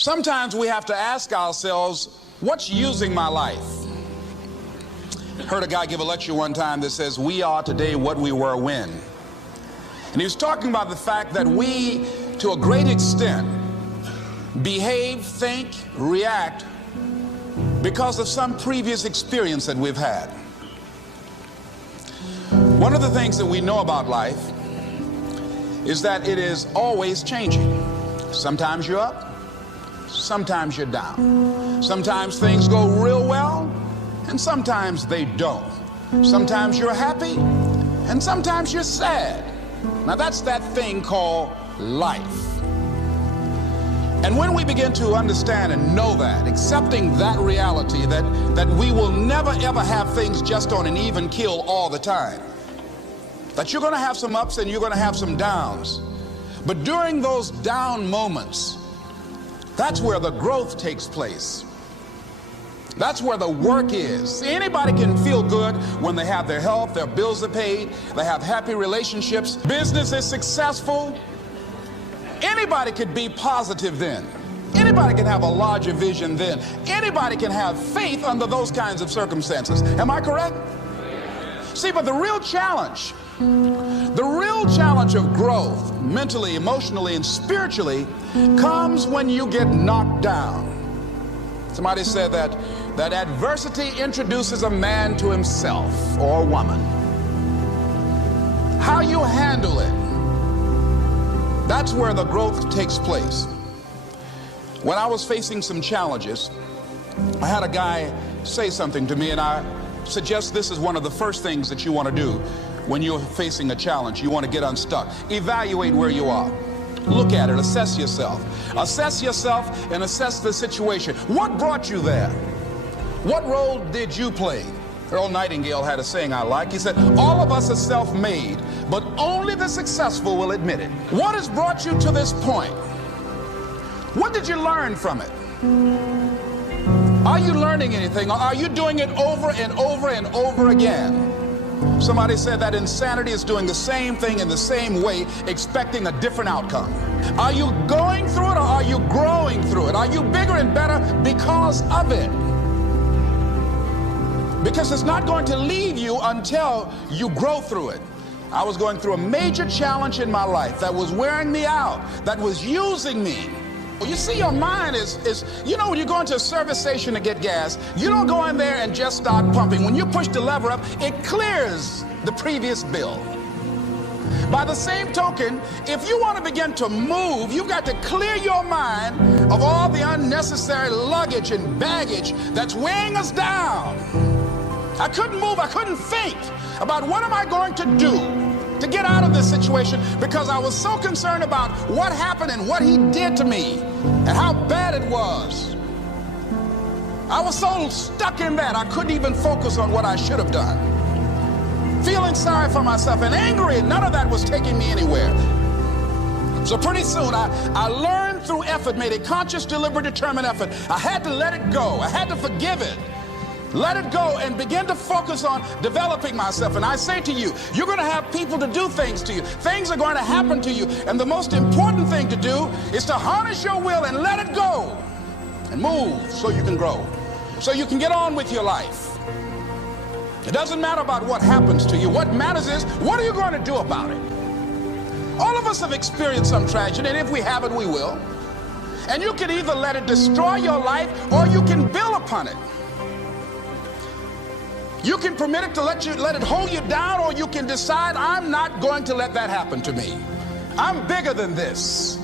Sometimes we have to ask ourselves, what's using my life? Heard a guy give a lecture one time that says, we are today what we were when. And he was talking about the fact that we, to a great extent, behave, think, react because of some previous experience that we've had. One of the things that we know about life is that it is always changing. Sometimes you're up, sometimes you're down. Sometimes things go real well, and sometimes they don't. Sometimes you're happy, and sometimes you're sad. Now that's that thing called life. And when we begin to understand and know that, accepting that reality, that we will never ever have things just on an even keel all the time, that you're going to have some ups and you're going to have some downs, but during those down moments, that's where the growth takes place. That's where the work is. See, anybody can feel good when they have their health, their bills are paid, they have happy relationships, business is successful. Anybody could be positive then. Anybody can have a larger vision then. Anybody can have faith under those kinds of circumstances. Am I correct? See, but the real challenge of growth, mentally, emotionally, and spiritually, comes when you get knocked down. Somebody said that adversity introduces a man to himself, or a woman. How you handle it, that's where the growth takes place. When I was facing some challenges, I had a guy say something to me, and I suggest this is one of the first things that you want to do when you're facing a challenge. You want to get unstuck. Evaluate where you are. Look at it, assess yourself. Assess yourself and assess the situation. What brought you there? What role did you play? Earl Nightingale had a saying I like. He said, all of us are self-made, but only the successful will admit it. What has brought you to this point? What did you learn from it? Are you learning anything, or are you doing it over and over and over again? Somebody said that insanity is doing the same thing in the same way, expecting a different outcome. Are you going through it, or are you growing through it? Are you bigger and better because of it? Because it's not going to leave you until you grow through it. I was going through a major challenge in my life that was wearing me out, that was using me. You see, your mind is, you know, when you go into a service station to get gas, you don't go in there and just start pumping. When you push the lever up, it clears the previous bill. By the same token, if you want to begin to move, you've got to clear your mind of all the unnecessary luggage and baggage that's weighing us down. I couldn't move, I couldn't think about what am I going to do to get out of this situation, because I was so concerned about what happened and what he did to me and how bad it was. I was so stuck in that I couldn't even focus on what I should have done. Feeling sorry for myself and angry, none of that was taking me anywhere. So pretty soon I learned through effort, made a conscious, deliberate, determined effort. I had to let it go. I had to forgive it. Let it go and begin to focus on developing myself. And I say to you, you're going to have people to do things to you. Things are going to happen to you. And the most important thing to do is to harness your will and let it go and move so you can grow, so you can get on with your life. It doesn't matter about what happens to you. What matters is, what are you going to do about it? All of us have experienced some tragedy, and if we haven't, we will. And you can either let it destroy your life, or you can build upon it. You can permit it to let it hold you down, or you can decide, I'm not going to let that happen to me. I'm bigger than this.